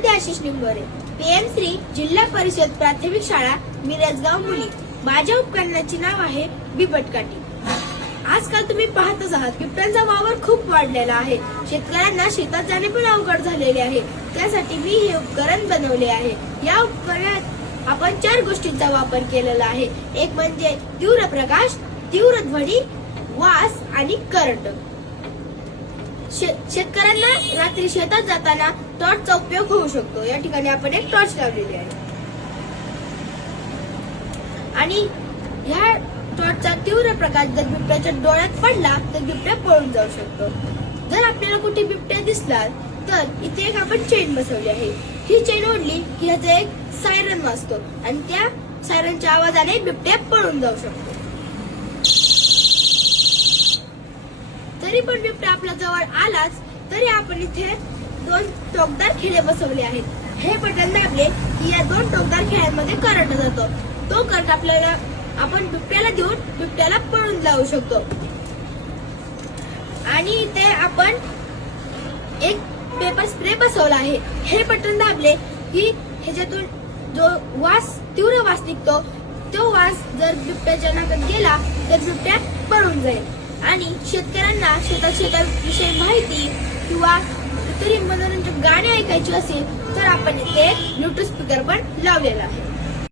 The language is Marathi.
विद्यार्थी आशिष निंबोरे, पीएम श्री जिल्हा परिषद प्राथमिक शाळा मिरजगाव मुली. माझ्या उपकरणाचे नाव आहे बिबटकाठी. आजकाल तुम्ही पाहतच आहात बिबट्यांचा वावर खूप वाढलेला आहे. शेतकऱ्यांना शेतात जाणे पण अवघड झालेले आहे. त्यासाठी मी हे उपकरण बनवले आहे. या उपकरणात आपण 4 गोष्टींचा वापर केलेला आहे. एक म्हणजे तीव्र प्रकाश, तीव्र ध्वनी, वास आणि करंट. शेतकऱ्यांना रात्री शेतात जाताना टॉर्चचा उपयोग होऊ शकतो. या ठिकाणी आपण एक टॉर्च लावलेली आहे आणि ह्या टॉर्चचा तीव्र प्रकाश जर बिबट्याच्या डोळ्यात पडला तर बिबट्या पळून जाऊ शकतो. जर आपल्याला कुठे बिबट्या दिसला तर इथे एक आपण चेन बसवली आहे. ही चेन ओढली की ह्याचा एक सायरन वाजतो आणि त्या सायरनच्या आवाजाने बिबट्या पळून जाऊ शकतो. जरी पण बिबट्या आपल्या जवळ आलाच तरी आपण इथे 2 टोकदार खिळे बसवले आहेत. हे बटन दाबले की या 2 टोकदार खिळ्यांमध्ये करंट जातो. तो करंट आपल्याला आपण बिबट्याला देऊन बिबट्याला पळून जाऊ शकतो. आणि इथे आपण एक पेपर स्प्रे बसवला आहे. हे बटन दाबले की ह्याच्यातून जो तीव्र वास निघतो तो वास जर बिबट्याच्या नाकात गेला तर बिबट्या पळून जाईल. आणि शेतकऱ्यांना शेताविषयी माहिती किंवा इतर मनोरंजक गाणी ऐकायची असेल तर आपण इथे ब्लूटूथ स्पीकर पण लावलेला आहे.